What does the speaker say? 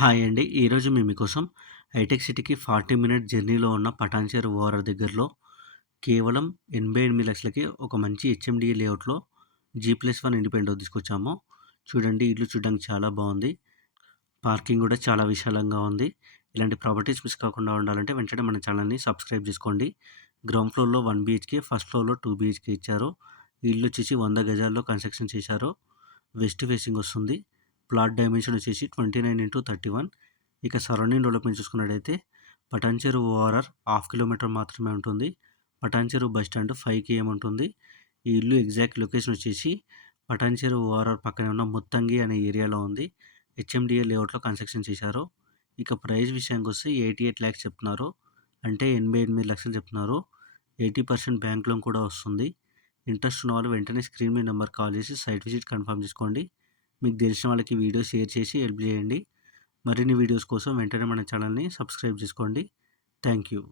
Hi అండి. ఈరోజు మేము మీకోసం హైటెక్ సిటీకి 40 మినిట్ జర్నీలో ఉన్న పటాన్చేర్ ఓవర్ దగ్గరలో కేవలం 88 లక్షలకి ఒక మంచి హెచ్ఎండిఏ లేఅవుట్‌లో జీ+1 ఇండిపెండెంట్ తీసుకొచ్చాము. చూడండి ఇల్లు చూడడానికి చాలా బాగుంది పార్కింగ్ కూడా చాలా విశాలంగా ఉంది. ఇలాంటి ప్రాపర్టీస్ మిస్ కాకుండా ఉండాలంటే వెంటనే మన ఛానల్‌ని సబ్స్క్రైబ్ చేసుకోండి. గ్రౌండ్ ఫ్లోర్‌లో వన్ బీహెచ్‌కే, ఫస్ట్ ఫ్లోర్‌లో టూ బీహెచ్‌కే ఇచ్చారు. ఇల్లు వచ్చేసి వంద గజాల్లో కన్‌స్ట్రక్షన్ చేశారు. వెస్ట్ ఫేసింగ్ వస్తుంది. ప్లాట్ డైమెన్షన్ వచ్చేసి 29/31 ఇక సరౌండింగ్ డెవలప్‌మెంట్ చూసుకున్నట్టయితే పటాన్‌చెరు ఓఆర్ఆర్ హాఫ్ కిలోమీటర్ మాత్రమే ఉంటుంది. Patancheru bus stand five KM ఉంటుంది. ఈ ఇల్లు ఎగ్జాక్ట్ లొకేషన్ వచ్చేసి పటాన్‌చెరు ఓఆర్ఆర్ పక్కనే ఉన్న ముత్తంగి అనే ఏరియాలో ఉంది. హెచ్ఎండిఏ లేఅవుట్‌లో కన్‌స్ట్రక్షన్ చేశారు. ఇక ప్రైస్ విషయానికొస్తే 88 లాక్స్ చెప్తున్నారు. అంటే 88 లక్షలు చెప్తున్నారు. 80% బ్యాంక్ లోన్ కూడా వస్తుంది. ఇంట్రెస్ట్ ఉన్నవాళ్ళు వెంటనే స్క్రీన్ మీ నెంబర్ కాల్ చేసి సైట్ విజిట్ కన్ఫర్మ్ చేసుకోండి. మీకు తెలిసిన వాళ్ళకి వీడియో షేర్ చేసి హెల్ప్ చేయండి. మరిన్ని వీడియోస్ కోసం వెంటనే మన ఛానల్‌ని సబ్స్క్రైబ్ చేసుకోండి. Thank you.